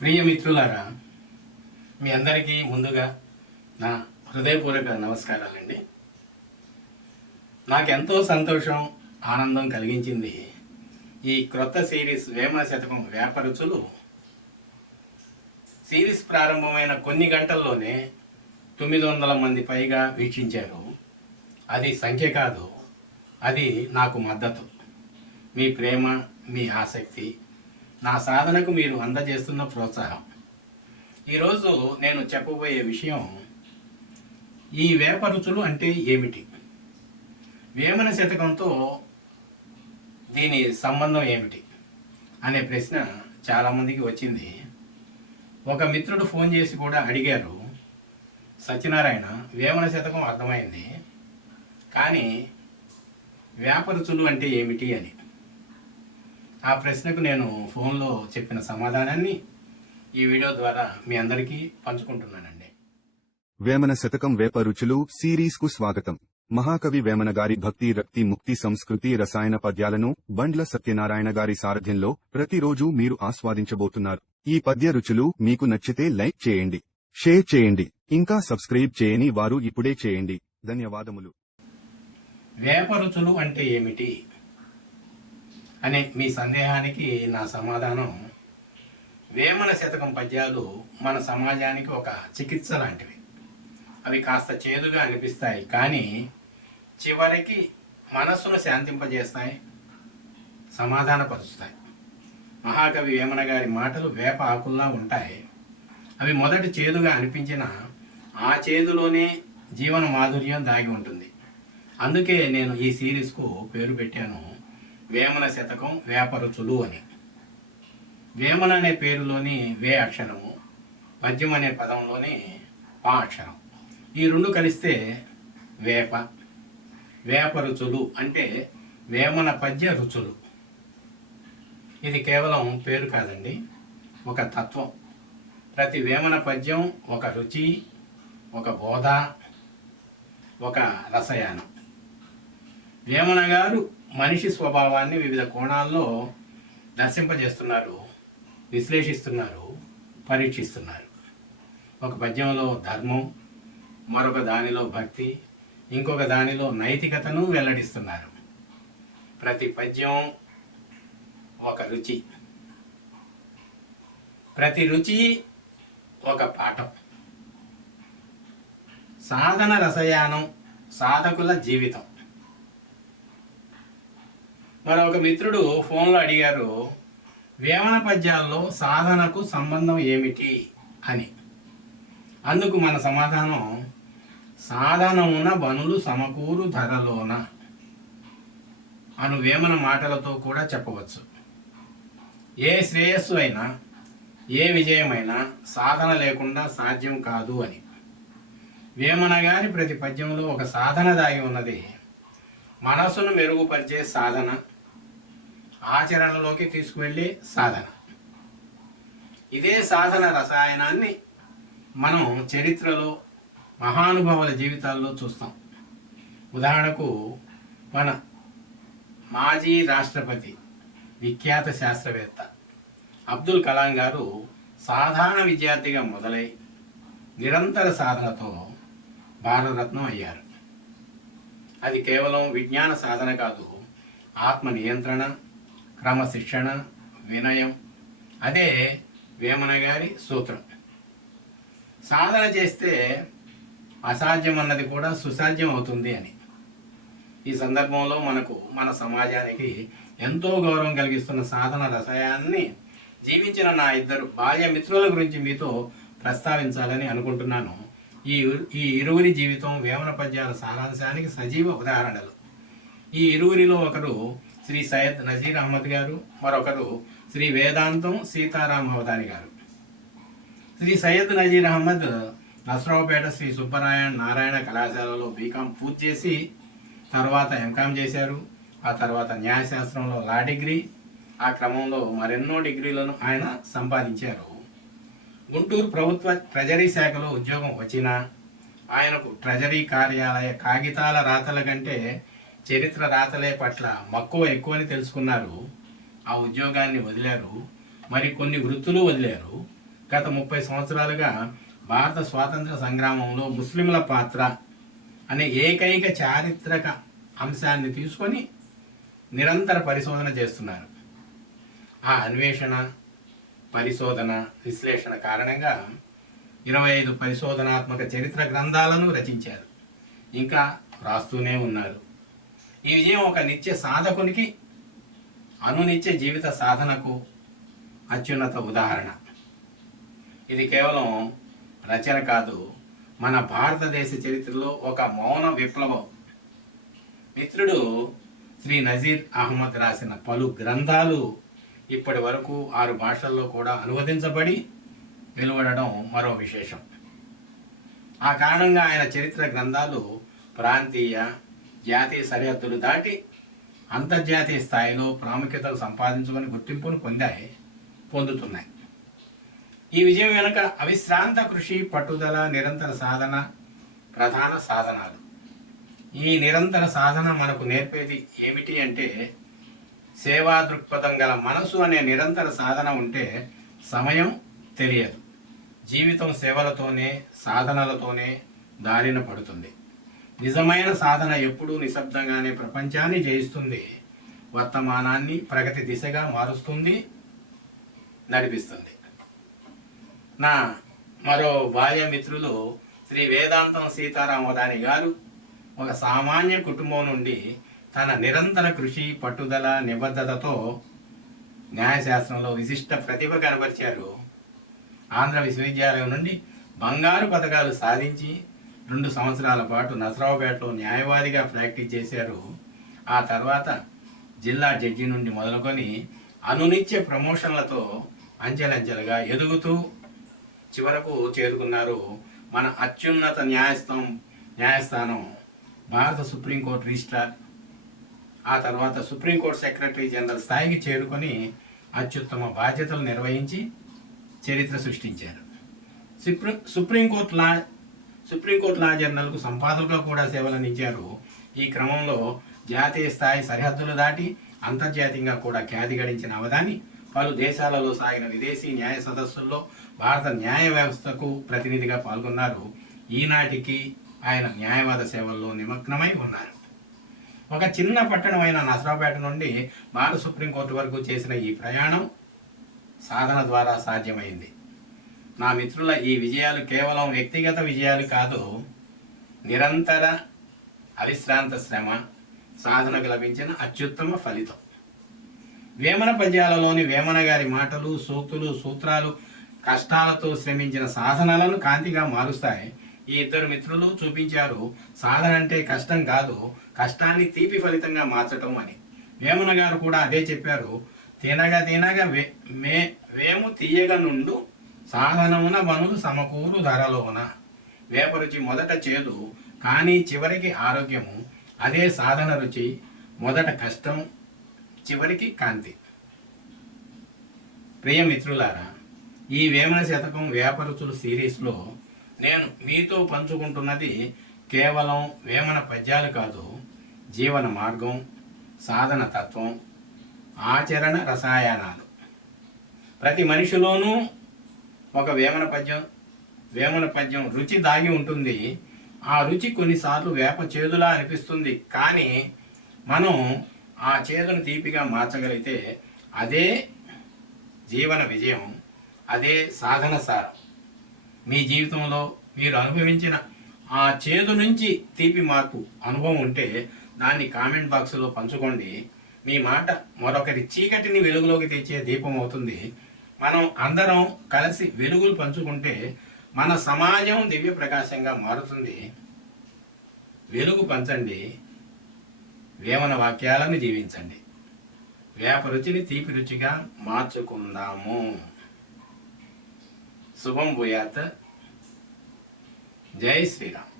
ప్రియ మిత్రులారా, మీ అందరికీ ముందుగా నా హృదయపూర్వక నమస్కారాలండి. నాకెంతో సంతోషం, ఆనందం కలిగించింది ఈ క్రొత్త సిరీస్ వేమన శతకం వ్యాపరుచులు సిరీస్ ప్రారంభమైన కొన్ని గంటల్లోనే 900 మంది పైగా వీక్షించారు. అది సంఖ్య కాదు, అది నాకు మద్దతు. మీ ప్రేమ, మీ ఆసక్తి, నా సాధనకు మీరు అందజేస్తున్న ప్రోత్సాహం. ఈరోజు నేను చెప్పబోయే విషయం, ఈ వేపరుచులు అంటే ఏమిటి, వేమన శతకంతో దీని సంబంధం ఏమిటి అనే ప్రశ్న చాలామందికి వచ్చింది. ఒక మిత్రుడు ఫోన్ చేసి కూడా అడిగారు, సత్యనారాయణ, వేమన శతకం అర్థమైంది కానీ వేపరుచులు అంటే ఏమిటి అని. ఆ ప్రశ్నకు నేను ఫోన్లో చెప్పిన సమాధానాన్ని ఈ వీడియో ద్వారా మీ అందరికీ పంచుకుంటున్నానండి. వేమన శతకం వేపరుచులు సిరీస్కు స్వాగతం. మహాకవి వేమన గారి భక్తి, రక్తి, ముక్తి, సంస్కృతి, రసాయన పద్యాలను బండ్ల సత్యనారాయణ గారి సారథ్యంలో ప్రతిరోజు మీరు ఆస్వాదించబోతున్నారు. ఈ పద్య రుచులు మీకు నచ్చితే లైక్ చేయండి, షేర్ చేయండి, ఇంకా సబ్స్క్రైబ్ చేయని వారు ఇప్పుడే చేయండి. ధన్యవాదములు. వేపరుచులు అంటే ఏమిటి అనే మీ సందేహానికి నా సమాధానం, వేమన శతకం పద్యాలు మన సమాజానికి ఒక చికిత్స లాంటివి. అవి కాస్త చేదుగా అనిపిస్తాయి కానీ చివరికి మనస్సును శాంతింపజేస్తాయి, సమాధానపరుస్తాయి. మహాకవి వేమన గారి మాటలు వేప ఆకుల్లా ఉంటాయి. అవి మొదట చేదుగా అనిపించినా ఆ చేదులోనే జీవన మాధుర్యం దాగి ఉంటుంది. అందుకే నేను ఈ సిరీస్కు పేరు పెట్టాను వేమన శతకం వేపరుచులు అని. వేమన అనే పేరులోని వే అక్షరము, పద్యం అనే పదంలోని పా అక్షరం, ఈ రెండు కలిస్తే వేప. వేపరుచులు అంటే వేమన పద్య రుచులు. ఇది కేవలం పేరు కాదండి, ఒక తత్వం. ప్రతి వేమన పద్యం ఒక రుచి, ఒక బోధ, ఒక రసయానం. వేమన గారు మనిషి స్వభావాన్ని వివిధ కోణాల్లో దర్శింపజేస్తున్నారు, విశ్లేషిస్తున్నారు, పరీక్షిస్తున్నారు. ఒక పద్యంలో ధర్మం, మరొక దానిలో భక్తి, ఇంకొక దానిలో నైతికతను వెల్లడిస్తున్నారు. ప్రతి పద్యం ఒక రుచి, ప్రతి రుచి ఒక పాఠం. సాధన రసయానం, సాధకుల జీవితం. మరొక మిత్రుడు ఫోన్లో అడిగారు, వేమన పద్యాల్లో సాధనకు సంబంధం ఏమిటి అని. అందుకు మన సమాధానం, సాధనమున బనులు సమకూరు ధరలోన అను వేమన మాటలతో కూడా చెప్పవచ్చు. ఏ శ్రేయస్సు అయినా, ఏ విజయమైనా సాధన లేకుండా సాధ్యం కాదు అని. వేమన గారి ప్రతి పద్యంలో ఒక సాధన దాగి ఉన్నది. మనసును మెరుగుపరిచే సాధన, ఆచరణలోకి తీసుకువెళ్ళే సాధన. ఇదే సాధన రసాయనాన్ని మనం చరిత్రలో మహానుభావుల జీవితాల్లో చూస్తాం. ఉదాహరణకు మన మాజీ రాష్ట్రపతి, విఖ్యాత శాస్త్రవేత్త అబ్దుల్ కలాం గారు సాధారణ విద్యార్థిగా మొదలై నిరంతర సాధనతో భారతరత్నం అయ్యారు. అది కేవలం విజ్ఞాన సాధన కాదు, ఆత్మ నియంత్రణ, క్రమశిక్షణ, వినయం. అదే వేమన గారి సూత్రం. సాధన చేస్తే అసాధ్యం అన్నది కూడా సుసాధ్యం అవుతుంది అని. ఈ సందర్భంలో మనకు, మన సమాజానికి ఎంతో గౌరవం కలిగిస్తున్న సాధన రసాయనాన్ని జీవించిన నా ఇద్దరు బాల్య మిత్రుల గురించి మీతో ప్రస్తావించాలని అనుకుంటున్నాను. ఈ ఇరువురి జీవితం వేమన పద్యాల సారాంశానికి సజీవ ఉదాహరణలు. ఈ ఇరువురిలో ఒకరు శ్రీ సయ్యద్ నజీర్ అహ్మద్ గారు, మరొకరు శ్రీ వేదాంతం సీతారాం అవధాని గారు. శ్రీ సయ్యద్ నజీర్ అహ్మద్ నసరావుపేట శ్రీ సుబ్బనారాయణ కళాశాలలో బీకాం పూర్తి చేసి తర్వాత ఎంకాం చేశారు. ఆ తర్వాత న్యాయశాస్త్రంలో లా డిగ్రీ, ఆ క్రమంలో మరెన్నో డిగ్రీలను ఆయన సంపాదించారు. గుంటూరు ప్రభుత్వ ట్రెజరీ శాఖలో ఉద్యోగం వచ్చినా ఆయనకు ట్రెజరీ కార్యాలయ కాగితాల రాతల కంటే చరిత్ర రాతలే పట్ల మక్కువ ఎక్కువని తెలుసుకున్నారు. ఆ ఉద్యోగాన్ని వదిలారు, మరి కొన్ని వృత్తులు వదిలారు. గత 30 సంవత్సరాలుగా భారత స్వాతంత్ర సంగ్రామంలో ముస్లింల పాత్ర అనే ఏకైక చారిత్రక అంశాన్ని తీసుకొని నిరంతర పరిశోధన చేస్తున్నారు. ఆ అన్వేషణ, పరిశోధన, విశ్లేషణ కారణంగా 25 పరిశోధనాత్మక చరిత్ర గ్రంథాలను రచించారు. ఇంకా రాస్తూనే ఉన్నారు. ఈ విజయం ఒక నిత్య సాధకునికి అనునిత్య జీవిత సాధనకు అత్యున్నత ఉదాహరణ. ఇది కేవలం రచన కాదు, మన భారతదేశ చరిత్రలో ఒక మౌన విప్లవం. మిత్రుడు శ్రీ నజీర్ అహ్మద్ రాసిన పలు గ్రంథాలు ఇప్పటి వరకు 6 భాషల్లో కూడా అనువదించబడి వెలువడడం మరో విశేషం. ఆ కారణంగా ఆయన చరిత్ర గ్రంథాలు ప్రాంతీయ, జాతీయ సరిహద్దులు దాటి అంతర్జాతీయ స్థాయిలో ప్రాముఖ్యతలు సంపాదించుకొని గుర్తింపును పొందుతున్నాయి. ఈ విజయం వెనుక అవిశ్రాంత కృషి, పట్టుదల, నిరంతర సాధన ప్రధాన సాధనాలు. ఈ నిరంతర సాధన మనకు నేర్పేది ఏమిటి అంటే, సేవా దృక్పథం గల మనసు అనే నిరంతర సాధన ఉంటే సమయం తెలియదు. జీవితం సేవలతోనే, సాధనలతోనే దారిన పడుతుంది. నిజమైన సాధన ఎప్పుడూ నిశ్శబ్దంగానే ప్రపంచాన్ని జయిస్తుంది, వర్తమానాన్ని ప్రగతి దిశగా మారుస్తుంది, నడిపిస్తుంది. నా మరో బాల్య మిత్రులు శ్రీ వేదాంతం సీతారామదాని గారు ఒక సామాన్య కుటుంబం నుండి తన నిరంతర కృషి, పట్టుదల, నిబద్ధతతో న్యాయశాస్త్రంలో విశిష్ట ప్రతిభ కనబరిచారు. ఆంధ్ర విశ్వవిద్యాలయం నుండి బంగారు పథకాలు సాధించి 2 సంవత్సరాల పాటు నసరావుపేటలో న్యాయవాదిగా ప్రాక్టీస్ చేశారు. ఆ తర్వాత జిల్లా జడ్జి నుండి మొదలుకొని అనునిత్య ప్రమోషన్లతో అంచెలంచెలుగా ఎదుగుతూ చివరకు చేరుకున్నారు మన అత్యున్నత న్యాయస్థానం భారత సుప్రీంకోర్టు రిజిస్ట్రార్. ఆ తర్వాత సుప్రీంకోర్టు సెక్రటరీ జనరల్ స్థాయికి చేరుకొని అత్యుత్తమ బాధ్యతలు నిర్వహించి చరిత్ర సృష్టించారు. సుప్రీంకోర్టు లా జర్నల్కు సంపాదకులుగా కూడా సేవలందించారు. ఈ క్రమంలో జాతీయ స్థాయి సరిహద్దులు దాటి అంతర్జాతీయంగా కూడా ఖ్యాతి గడించిన అవధాని పలు దేశాలలో సాగిన విదేశీ న్యాయ సదస్సుల్లో భారత న్యాయ వ్యవస్థకు ప్రతినిధిగా పాల్గొన్నారు. ఈనాటికి ఆయన న్యాయవాద సేవల్లో నిమగ్నమై ఉన్నారు. ఒక చిన్న పట్టణమైన నసరావుపేట నుండి భారత సుప్రీంకోర్టు వరకు చేసిన ఈ ప్రయాణం సాధన ద్వారా సాధ్యమైంది. నా మిత్రుల ఈ విజయాలు కేవలం వ్యక్తిగత విజయాలు కాదు, నిరంతర అవిశ్రాంత శ్రమ, సాధనకు లభించిన అత్యుత్తమ ఫలితం. వేమన పద్యాలలోని వేమన గారి మాటలు, సూక్తులు, సూత్రాలు కష్టాలతో శ్రమించిన సాధనలను కాంతిగా మారుస్తాయి. ఈ ఇద్దరు మిత్రులు చూపించారు, సాధన అంటే కష్టం కాదు, కష్టాన్ని తీపి ఫలితంగా మార్చటం అని. వేమన గారు కూడా అదే చెప్పారు. తినగా తినగా వేము తీయగా నుండు, సాధనమున వనులు సమకూరు ధరలోన. వేప రుచి మొదట చేదు, కానీ చివరికి ఆరోగ్యము. అదే సాధన రుచి, మొదట కష్టం, చివరికి కాంతి. ప్రియ మిత్రులారా, ఈ వేమన శతకం వేప రుచులు సిరీస్లో నేను మీతో పంచుకుంటున్నది కేవలం వేమన పద్యాలు కాదు, జీవన మార్గం, సాధన తత్వం, ఆచరణ రసాయనాలు. ప్రతి మనిషిలోనూ ఒక వేమన పద్యం రుచి దాగి ఉంటుంది. ఆ రుచి కొన్నిసార్లు వేప చేదులా అనిపిస్తుంది, కానీ మనం ఆ చేదును తీపిగా మార్చగలిగితే అదే జీవన విజయం, అదే సాధన సారం. మీ జీవితంలో మీరు అనుభవించిన ఆ చేదు నుంచి తీపి మార్పు అనుభవం ఉంటే దాన్ని కామెంట్ బాక్స్లో పంచుకోండి. మీ మాట మరొకరి చీకటిని వెలుగులోకి తెచ్చే దీపం అవుతుంది. మనం అందరం కలిసి వెలుగులు పంచుకుంటే మన సమాజం దివ్య ప్రకాశంగా మారుతుంది. వెలుగు పంచండి, వేమన వాక్యాలను జీవించండి. వేప రుచిని తీపి రుచిగా మార్చుకుందాము. శుభం భూయాత్. జై శ్రీరామ్.